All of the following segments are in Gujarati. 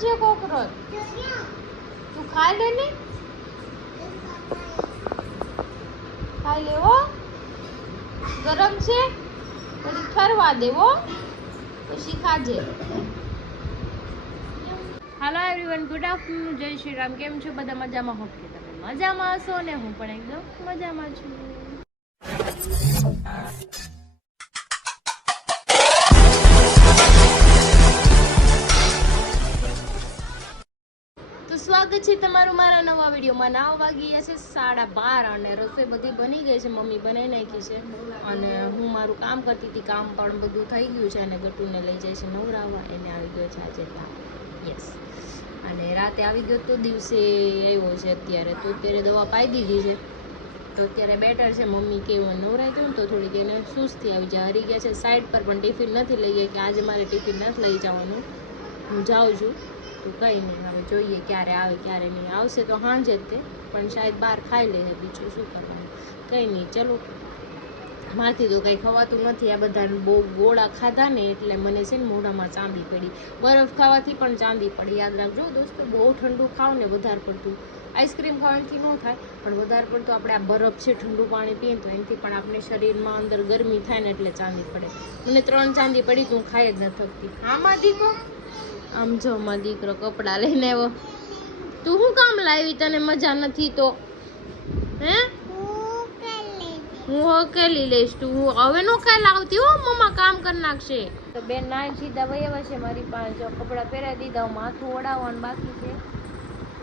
છે કોકરોચ? તું ખાઈ લે ને, ખાઈ લેવો. ગરમ છે, થોડી ઠરવા દેવો પછી ખાજે. હેલો એવરીવન, ગુડ આફ્ટરનૂન, જય શ્રી રામ. કેમ છો બધા? મજામાં? હોપ કે તમે મજામાં હશો ને હું પણ એકદમ મજામાં છું. તો સ્વાગત છે તમારું મારા નવા વિડીયોમાં. 9 વાગી ગયા છે, 12:30 અને રસોઈ બધી બની ગઈ છે, મમ્મી બનાવી નાખી છે અને હું મારું કામ કરતી હતી. કામ પણ બધું થઈ ગયું છે અને ગટુને લઈ જાય છે નવરાવા. એને આવી ગયો છે આજે તાવ. યસ, અને રાતે આવી ગયો તો દિવસે આવ્યો છે અત્યારે. તો અત્યારે દવા પાઈ દીધી છે તો અત્યારે બેટર છે. મમ્મી કેવું નવરાઈ ગયું તો થોડીક એને સુસ્તી આવી જાય. હરી ગયા છે સાઈડ પર, પણ ટિફિન નથી લઈ ગયા કે આજે મારે ટિફિન નથી લઈ જવાનું, હું જાઉં છું. તો કંઈ નહીં, હવે જોઈએ ક્યારે આવે ક્યારે નહીં. આવશે તો સાંજે જ તે, પણ શાયદ બહાર ખાઈ લે. બીજું શું કરવાનું, કંઈ નહીં. ચલો, મારથી તો કંઈ ખવાતું નથી. આ બધા બહુ ગોળા ખાધા ને એટલે મને છે ને મોઢામાં ચાંદી પડી. બરફ ખાવાથી પણ ચાંદી પડી. યાદ રાખજો દોસ્તો, બહુ ઠંડુ ખાવ ને વધારે પડતું, આઈસ્ક્રીમ ખાવાથી ન થાય પણ વધારે પડતું આપણે આ બરફ છે ઠંડુ પાણી પીએ તો એનાથી પણ આપણે શરીરમાં અંદર ગરમી થાય ને એટલે ચાંદી પડે. મને 3 ચાંદી પડી, તું ખાઈ જ ન થકતી. આમાં દીકો, આમ જો માં દીકરો કપડાં લઈને આવ્યો. તું શું કામ લાવી? તને મજા નથી તો હે? હું હકેલી લઈશ. તું હવે નો કાંઈ લાવતી હો, મમ્મા કામ કરી નાખશે. તો બેન નાઈ સીધા વયવા છે મારી પાસે. કપડાં પહેરાવી દીધા, માથું ઓડાવવાનું બાકી છે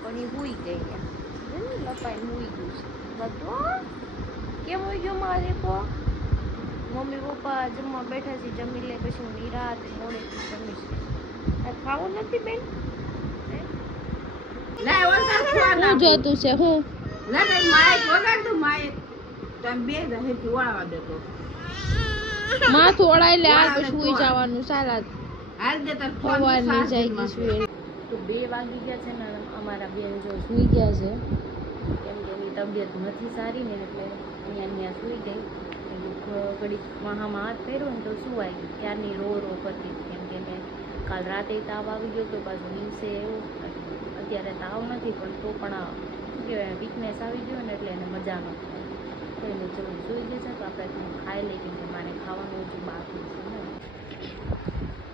પણ એ હુઈ ગઈ ગયા લપાઈને હુઈ ગયું છે બધું. કેમ હોઈ ગયો મારે કો? મમ્મી પપ્પા જમવા બેઠા છે, જમી લે પછી હું નિરાત મોડેથી જમીશ. ખાવું નથી બેન? શું જોતું છે? હું માથું ઓળાઈ લે, આ પછી સુઈ જવાનું. સારા સવારની જાય સુઈ. તો 2 વાગી ગયા છે ને અમારા બેન જો સુઈ ગયા છે, કેમ કે એની તબિયત નથી સારી ને એટલે અહીંયા સુઈ ગઈ. ઘડીક વાહામાં હાથ પહેર્યો ને તો સુવાઈ ગઈ. ત્યારની રો કરતી, કેમ કે મેં કાલ રાતે તાવ આવી ગયો તો પાછું દિવસે એવું. અત્યારે તાવ નથી પણ તો પણ શું કહેવાય, વીકનેસ આવી ગયો ને એટલે એને મજા ન થાય. તો એને ચલો સુઈ જશે તો આપણે ખાઈ લઈએ, કેમ કે મારે ખાવાનું હજુ બાકી છે ને.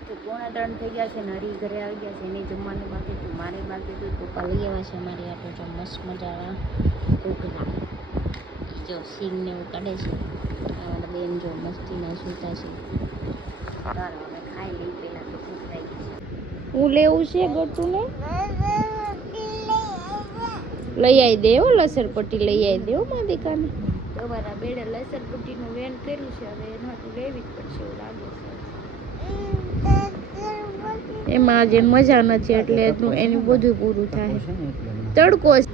તો 2:45 થઈ ગયા છે ને હરી ઘરે આવી ગયા છે. એને જમવાનું બાકી હતું, મારે બાકી હતું. પપ્પા લઈ આવ્યા છે અમારી આટલું જો મસ્ત મજાના ઘૂઘરા. જો સિંગને એવું કાઢે છે. બેન જો મસ્તીના સૂતા છે. ચાલો હવે ખાઈ લઈ, પહેલાં તો ભૂખ લાગી છે. હું લેવું છે ગટુને? લઈ આવી દે હો, લસરપટ્ટી લઈ આવી દે હો મારા દીકાને. તમારા બેડે લસરપટ્ટીનું વેન કર્યું છે, હવે એનાથી લેવી જ પડશે એવું લાગે છે. એમાં આજે મજા નથી એટલે એનું બધું પૂરું થાય. તડકો છે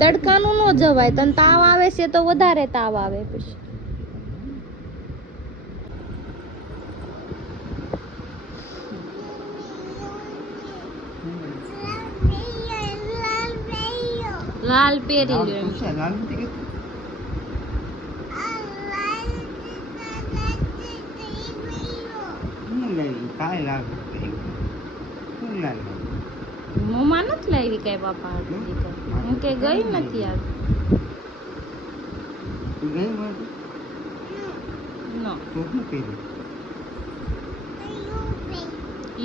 તડકાનું ન જવાય. તને તાવ આવે છે તો વધારે તાવ આવે પછી. લાલ પહેરી લ્યો એમ છે. મમ્મા નથી લાવી કઈ બાપા, હું કે ગઈ નથી આવી.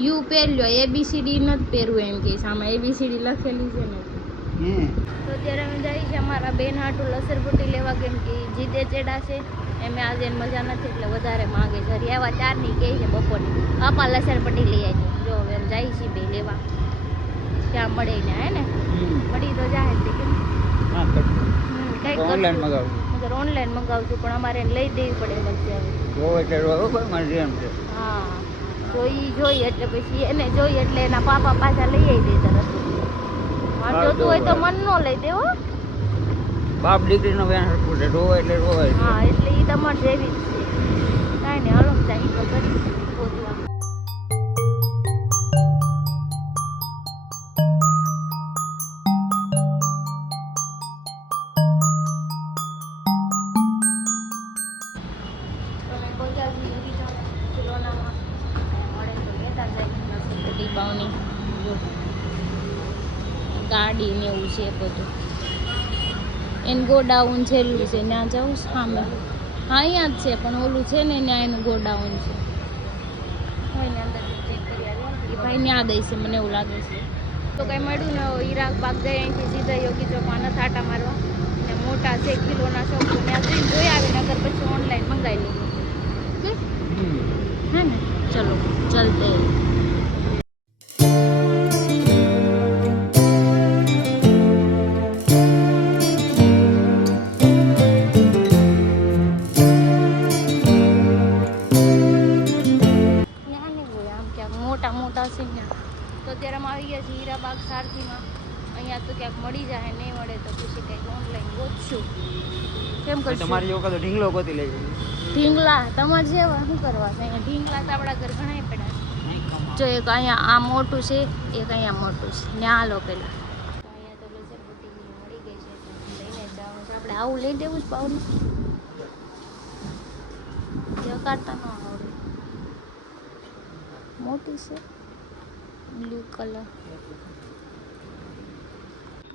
યુ પહેર્યો, ABCD નથી પહેરવું એમ કે સામે ABCD લખેલી છે ને. તો અત્યારે અમે જઈએ છીએ અમારા બેન હાટું લસરપટ્ટી લેવા, કેમ કે જીદે ચેડા છે. એમ આજે મજા નથી એટલે વધારે માંગે છે. હરી આવા 4ની કહે છે બપોરની, પાપા લસરપટ્ટી લઈ આવી. જો હવે એમ જાય છે બે લેવા, ત્યાં મળે ને હે ને મળી તો જાય છે. કેમ કંઈક ઓનલાઈન મગાવશું પણ અમારે એને લઈ દેવી પડે પછી. હા, જોઈએ એટલે પછી એને જોઈએ એટલે એના પાપા પાછા લઈ આવી દે તરત. જોતું હોય તો મન નો લઈ દેવો. બાપ દીકરીનો વેણ હરખું છે, રોવે એટલે રોવે. હા, એટલે એ તમારે જેવી જ છે. કાંઈ નહીં, હાલો જાય તો કરી ગોતવા. ગાડી ને એવું છે બધું. એન ગોડાઉન છેલ્લું છે ત્યાં જવું સામે. હા અહીંયા જ છે પણ ઓલું છે ને ત્યાં એનું ગોડાઉન છે. ભાઈને અંદર ચેક કરી આવ્યા. એ ભાઈ ત્યાં દઈ છે મને એવું લાગે છે. તો કંઈ મળ્યું ને ઈરાક બાગ જઈ અહીંથી સીધા યોગી ચોકમાં આટા મારવા. ને મોટા છે કિલોના શોપ ત્યાં જઈને જોઈ આવીને અગર પછી ઓનલાઈન મંગાવી લઈએ. હે ને ચલો ચલતે. મોટા મોટા છે ત્યાં તો અત્યારે અમે આવી ગયા છીએ હીરાબાગ સારથીમાં. અહીંયા તો ક્યાંક મળી જાય, નહીં મળે તો પછી કંઈક ઓનલાઈન ગોતશું. કેમ કરશું? તમારી વખત ઢીંગલો ગોતી લેજો. ઢીંગલા તમારે જેવા શું કરવા છે? અહીંયા ઢીંગલા તો આપણા ઘર ઘણા પડ્યા. જો એક અહીંયા આ મોટું છે, એક અહીંયા મોટું છે. ને હાલો પેલા અહીંયા તો લસરપટ્ટી મળી ગઈ છે, લઈને જવાનું છે. આપણે આવું લઈ દેવું જ પાવનું કાઢતા ન આવડે. મોટી છે બ્લુ કલર.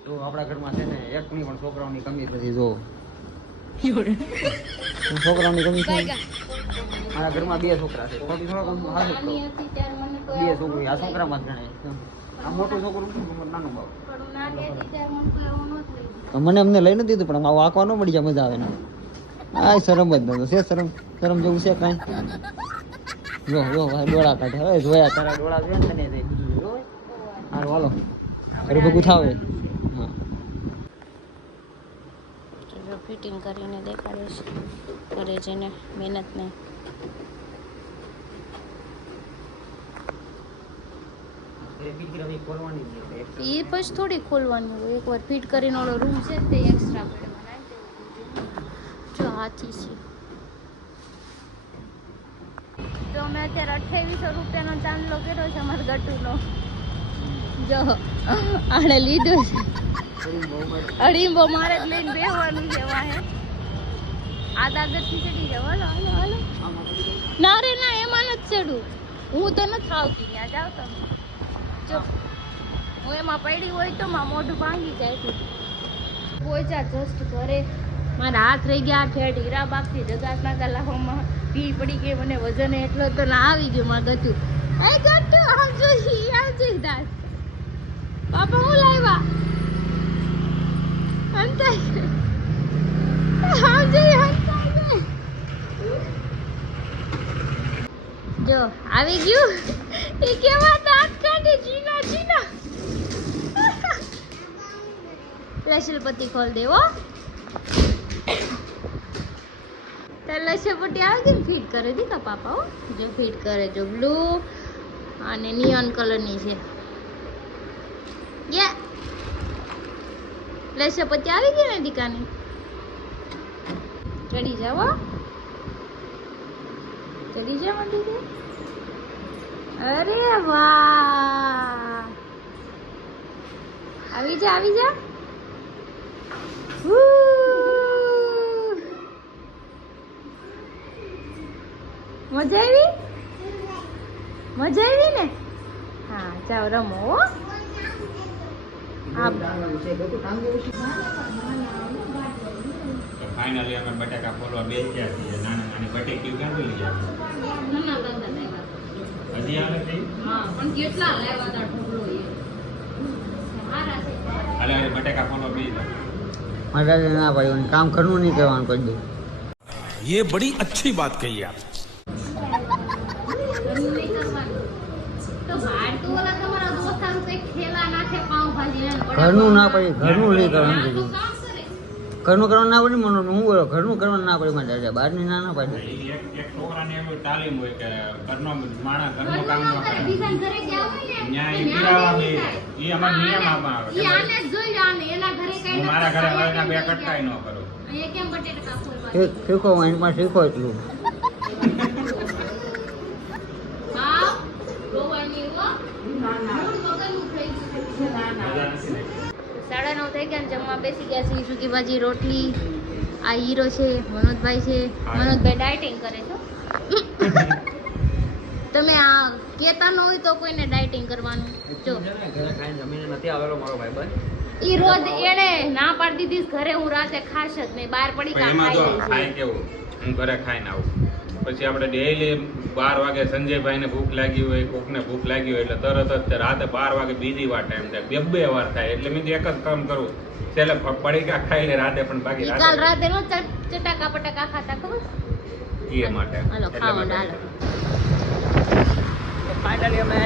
તો આપણા ઘરમાં છે ને એકની પણ છોકરાઓની કમી નથી. જો છોકરાઓની કમી છે. મારા ઘરમાં 2 છોકરા છે. ખોટી છોકરા બે છોકરી આ છોકરામાં જ ગણાય. આ મોટું છોકરું નાનું બાપ. મને અમને લઈ નથી દીધું પણ આવું આંકવા ન મળી જાય, મજા આવે ને. આ શરમ જ નતો છે. શરમ જેવું છે કાંઈ. જો ડોળા કાઢે. હવે જોયા તારા ડોળા જોયા ને તને બધું જોયું. હારું હાલો અરે ભગું થાવે. ફિટિંગ કરીને દેખાડે છે કરે છે ને મહેનત ને. એ પછી થોડી ખોલવાની હોય. એકવાર ફિટ કરીને ઓલો રૂમ છે તે એક્સ્ટ્રા પડે બનાવી દેવું. જો હાથી છે. તો અમે અત્યારે 2800 રૂપિયાનો ચાંદલો કર્યો છે અમારા ગટુનો. જો આને લીધું છે. અડીંબો મારે જ લઈને બેહવાનું છે વાહે. આ દાદરથી ચડી જાવ. હાલો હાલો હાલો. ના રે ના એમાં નથી ચડું. હું તો નથી આવતી ત્યાં. જાવ તમે. જો હું એમાં પડી હોય તો મારું મોઢું ભાંગી જાય. પહોંચ્યા જસ્ટ ઘરે. મારા હાથ રહી ગયા ઠેઠ હીરાબાગથી જગાતના ગલામાં. ભી પડી ગઈ મને વજન એટલો તો ના આવી ગયો મારા ગટુ. એ ગટુ આવજો દાસ. પાપા હું લાવ્યા હંતાઈ. જો આવી ગયું. એ કેવા દાંત કાઢે જીના. લસણપટ્ટી ખોલ દેવો. તાર લસણપટ્ટી આવી ગઈ ફિટ કરે દીધા પાપા. હો જો ફિટ કરે. જો બ્લુ અને નિયોન કલરની છે. યા લસણપટ્ટી આવી ગઈ ને દીકાની. ચડી જાવ. ચડી જાવ દીદી. અરે વાહ. આવી જા. મજા આવી ને. હા જાઓ રમો. ફાઇનલી અમે બટાકા ફોલવા બેસ્યા છીએ. નાની બટેકી ક્યાંથી લઈ હજી આવે છે. હા પણ કેટલા લેવા તા ઢોકળો એ. અરે બટાકા ફોલવા બેસ્યા. મારા દાદા ના પાડ્યું કામ ઘરનું નહીં કરવાનું કરી દઉં. ये बड़ी अच्छी बात कही आप. ઘરનું ના પડી. ઘરનું નહીં કરવાનું કીધું. ઘરનું કરવાનું ના પડી. મને હું બોલો ઘરનું કરવાનું ના પડી. મારા દાદા બહારની ના પાડી. એક છોકરાને એવી તાલીમ હોય કે ઘરનો માણસ ઘરનું કામ ન કરે. ન્યા એ પીરાવા બે. એ અમારો નિયમ આપવા આવે. હું મારા ઘરે હવે બે કટકાઈ ન કરું. શીખો એની પાસે શીખો એટલું. મજા નથી. 9:30 થઈ ગયા. જમવા બેસી ગયા છે. સૂકી ભાજી રોટલી. આ હીરો છે મનોજભાઈ છે. મનોજભાઈ ડાયટિંગ કરે છે. તમે આ કેતા ન હોય તો કોઈને ડાયટિંગ કરવાનું. જો ઘરે ખાઈને જમીને નથી આવેલો મારો ભાઈબંધ. ઈ રોજ એણે ના પાડી દીધી ઘરે હું રાતે ખાશ જ નહીં, બહાર પડી પણ એમાં જો ખાય કેવું, હું ઘરે ખાઈને આવું, પછી આપણે ડેઈલી 12 વાગે સંજયભાઈને ભૂખ લાગી હોય, કોકને ભૂખ લાગી હોય એટલે તરત જ રાતે 12 વાગે બીજી વાર ટાઈમ થાય, બે વાર થાય. એટલે મેં એક જ કામ કરું, છેલ્લે પડીકા ખાઈ લે રાતે, પણ બાકી કાલ રાતે નો ચટાકા પટાકા ખાતા ખબર એ માટે હાલો ખાવા ડાલો. ફાઇનલી અમે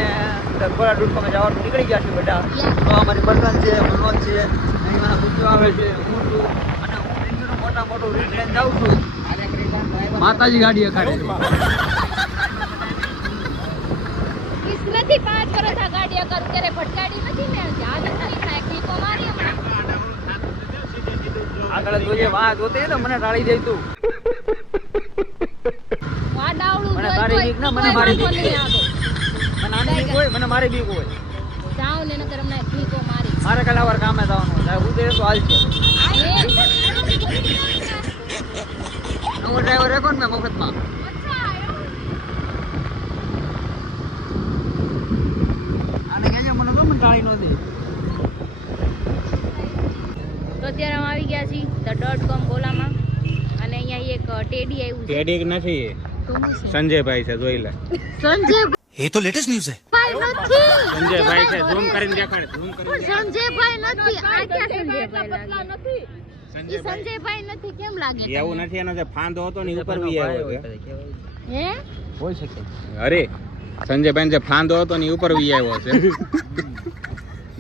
ઘોડા ડૂબમાં જવાનું નીકળી ગયા છીએ બધા. તો અમારી બલરાજ છે, મનોજ છે, અહીં મારા મિત્રો આવે છે, હું છું અને હું રીંગણું મોટું રીંગ લઈને જાઉં છું. માતાજી ગાડી અખાડે નથી 5 વર્ષ આ ગાડી કરું ત્યારે ભટકાડી નથી ને યાદ નથી થાય ક્લિકો મારી હમણાં આગળ જોઈએ વાહ જોતે તો મને ટાળી દે તું. વા ડાવડું મને મારી બીક ના, મને મારી બીક. નહીં આવતો મને આની બીક હોય, મને મારી બીક હોય. જાવ ને નકર હમણાં ક્લિકો મારી મારે કાલે વાર કામે જવાનું હોય, હું તો હાલ છે. નવો ડ્રાઈવર રેકો ને મેં મફતમાં. આને કહેજો મને તો મને ટાળી નો દે. તો અત્યારે અમે આવી ગયા છીએ the.com ગોલામાં અને અહીંયા એક ટેડી આવ્યું છે. ટેડી નથી, તો શું છે? સંજયભાઈ છે, જોઈ લે. ये तो लेटेस्ट न्यूज है. સંજયભાઈ નથી. સંજયભાઈ છે, ઝૂમ કરીને દેખાડે, ઝૂમ કરીને પણ સંજયભાઈ નથી. આ ક્યાં સંજયભાઈ લાગે? ઈ સંજયભાઈ સંજયભાઈ નથી કેમ લાગે એવું તમને? નથી, એનો જે ફાંદો હતો ને ઈ ઉપર વી આવ્યો છે. હે હોઈ શકે. અરે સંજયભાઈ જે ફાંદો હતો ને ઈ ઉપર વી આવ્યો છે.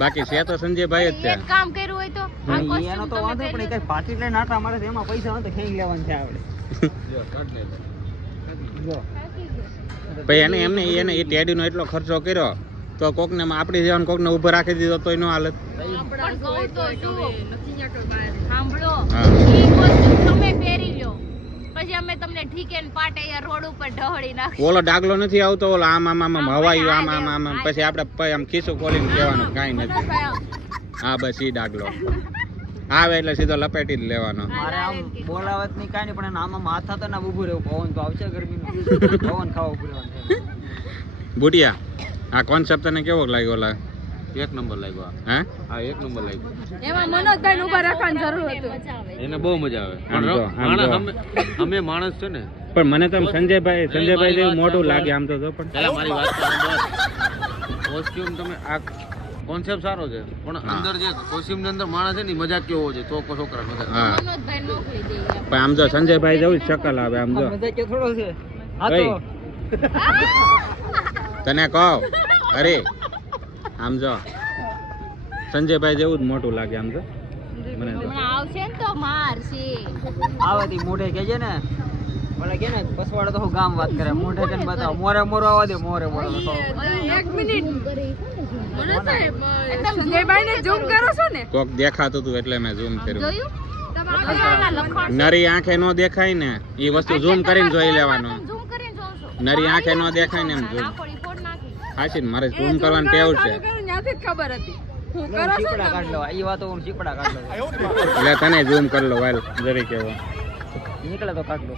બાકી છે તો સંજયભાઈ જ છે. એક કામ કર્યું હોય તો આ એનો costume તો તમે વાંધો પણ પહેર્યું. કઈ પાર્ટી લઈને આટા મારે એમાં પૈસા હોય તો ખેંચી લેવાનું છે આવડે. જો ભાઈ એને એમને એને એ ટેડીનો એટલો ખર્ચો કર્યો તો કોકને આપણી જેવાને કોકને ઊભો રાખી દીધો તોય નો હાલત. પણ કહું તો જુઓ. સાંભળો હા. ઈ costume તમે પહેરી લ્યો પછી અમે તમને ઠીકે ને પાટે રોડ ઉપર ઢહળી નાખી. ઓલો ડાગલો નથી આવતો, ઓલો આમ આમ આમ હવાયું આમ આમ આમ આમ, પછી આપણે આમ ખીસું ખોલીને કહેવાનું કાંઈ નથી. હા બસ ઈ ડાગલો આવે એટલે સીધો લપેટી જ લેવાનો. મારે આમ બોલાવત નહીં કાંઈ નહીં પણ આમાં માથા તો ના ઊભું રહેવું, પવન તો આવશે ગરમીનો. પવન ખાવા ઊભું રહેવાનું છે. બુટિયા આ કોન્સેપ્ટ તને કેવો લાગ્યો? લા એક નંબર લાગ્યો. હે હા એક નંબર લાગ્યો. એમાં મનોજભાઈ ઉભા રાખવાની જરૂર હતી. એને બહુ મજા આવે. આમ જો, આમ જો. અમે માણસ છે ને, પણ મને તો આમ સંજયભાઈ જેવું મોટું લાગે આમ તો જો. પણ પહેલા મારી વાત કોસ્ટ્યુમ તમે આ કોન્સેપ્ટ સારો છે પણ હા. અંદર જે કોસ્ટ્યુમ ની અંદર માણસ છે ને ઈ મજાક કેવો છે તો છોકરા મજા હા મનોજભાઈ નોકરી દઈએ પણ આમ જો સંજયભાઈ જેવું જ શકલ આવે આમ જો. આ મજા કે થોડો છે. હા તો કઈ? તને કહો અરે આમ જો સંજયભાઈ જેવું જ મોટું લાગે આમ જો મને તો. હમણાં આવશે ને તો મારશે. આવાથી મોઢે કહેજે ને ભલે કે ને પસવાડે તો હું ગામ વાત કરે, મોઢે કે બતાવો મોરે મોરો આવવા દે, મોરે મોરો એક મિનિટ સંજયભાઈને ઝૂમ કરો છો ને? કોક દેખાતું હતું એટલે મેં ઝૂમ કર્યું. જોયું? તમારા લખાણ નરી આંખે નો દેખાય ને એ વસ્તુ ઝૂમ કરીને જોઈ લેવાનું. ઝૂમ કરીને જોઉં છું. નરી આંખે નો દેખાય ને એમ ઝૂમ. આખો report નાખી. હાચી ને મારે ઝૂમ કરવાની ટેવ છે. શીપડા કાઢ લો, એ વાતો હું શીપડા કાઢ લો. એટલે તને ઝૂમ કરી લો વાલ જરી કેવો. નીકળે તો કાઢ લો.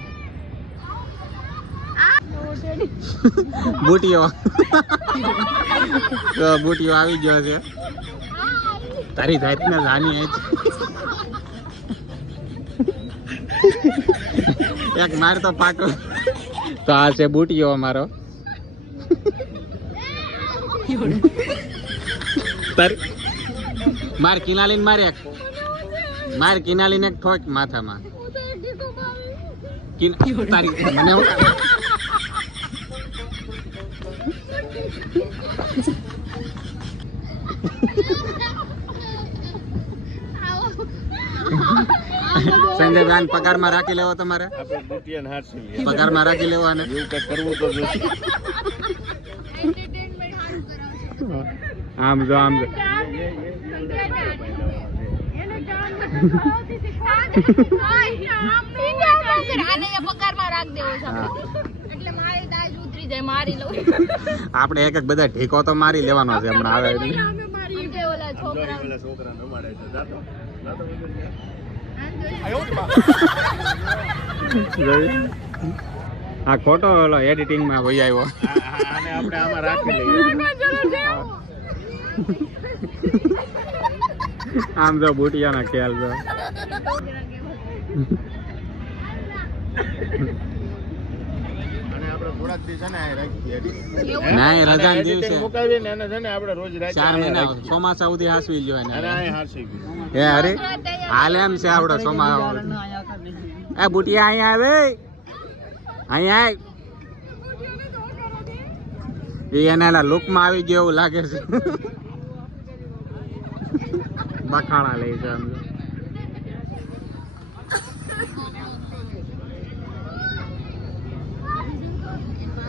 બુટીઓ તો બુટીઓ આવી ગયો છે તારી જાતને જાની આજ એક માર તો પાકો તો આ છે બુટીઓ અમારો માર કિનાલીને માર એક માર કિનાલીને એક ઠોક માથામાં તારી મને હું સંજયભાઈ પગારમાં રાખી લેવો તમારે પગારમાં રાખી લેવો અને એવું કઈ કરવું તો આમ જો આમ જો આપણે એક એક બધા ઢીકો તો મારી લેવાનો છે હમણાં આવે એટલે આ ખોટો ઓલો એડિટિંગ માં વહી આવ્યો આને આપણે આમાં રાખી લઈએ આમ તો બુટિયાના ખ્યાલ તો ના એ રજા દિવસે 4 મહિના ચોમાસા સુધી હાસવી જોઈએ એ અરે હાલ એમ છે આપડે ચોમાસા એ બુટિયા અહીંયા આવે અહીંયા એ એના લુકમાં આવી ગયો એવું લાગે છે બખાણા લઈ છે આમ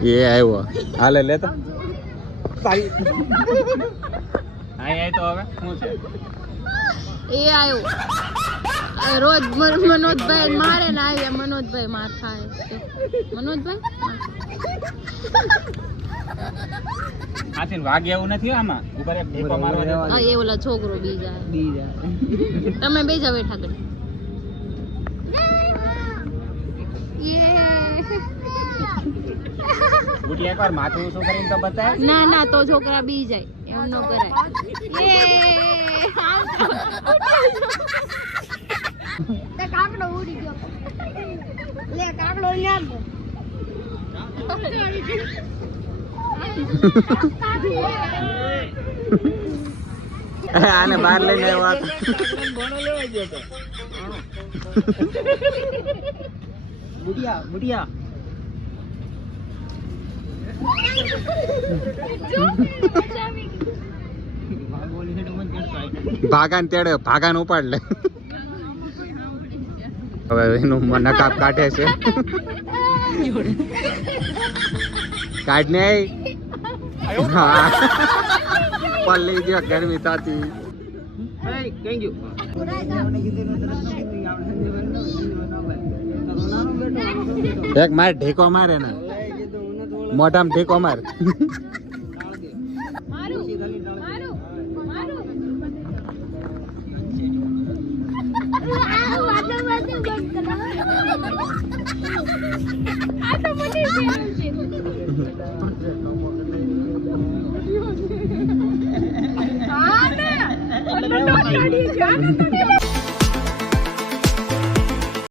એ આવ્યો હાલે લેતો આય તો હવે શું છે એ આવ્યો રોજ મનોજભાઈ મારે ને આવ્યા મનોજભાઈ માર ખાય આથી વાગે એવું નથી આમાં ઉપર એક ઢેકો મારવા દે હા એ ઓલા છોકરો બી જાય તમે બે જા બેઠા કરી બુટી એકવાર માથું ઊંચું કરીને તો બતાય ના ના તો છોકરા બી જાય એમ ન કરાય તે કાકડો ઉડી ગયો લે કાકડો ન્યા આને બહાર લઈને આવ્યો બુટિયા ભાગાન તેડે ભાગાન ઉપાડ લે હવે એનું નકાબ કાઢે છે કાઢ ને પલ્લી ગયો ગરમી તાતી એક માર ઢેકો મારે ને મોઢામાં ઢેકો માર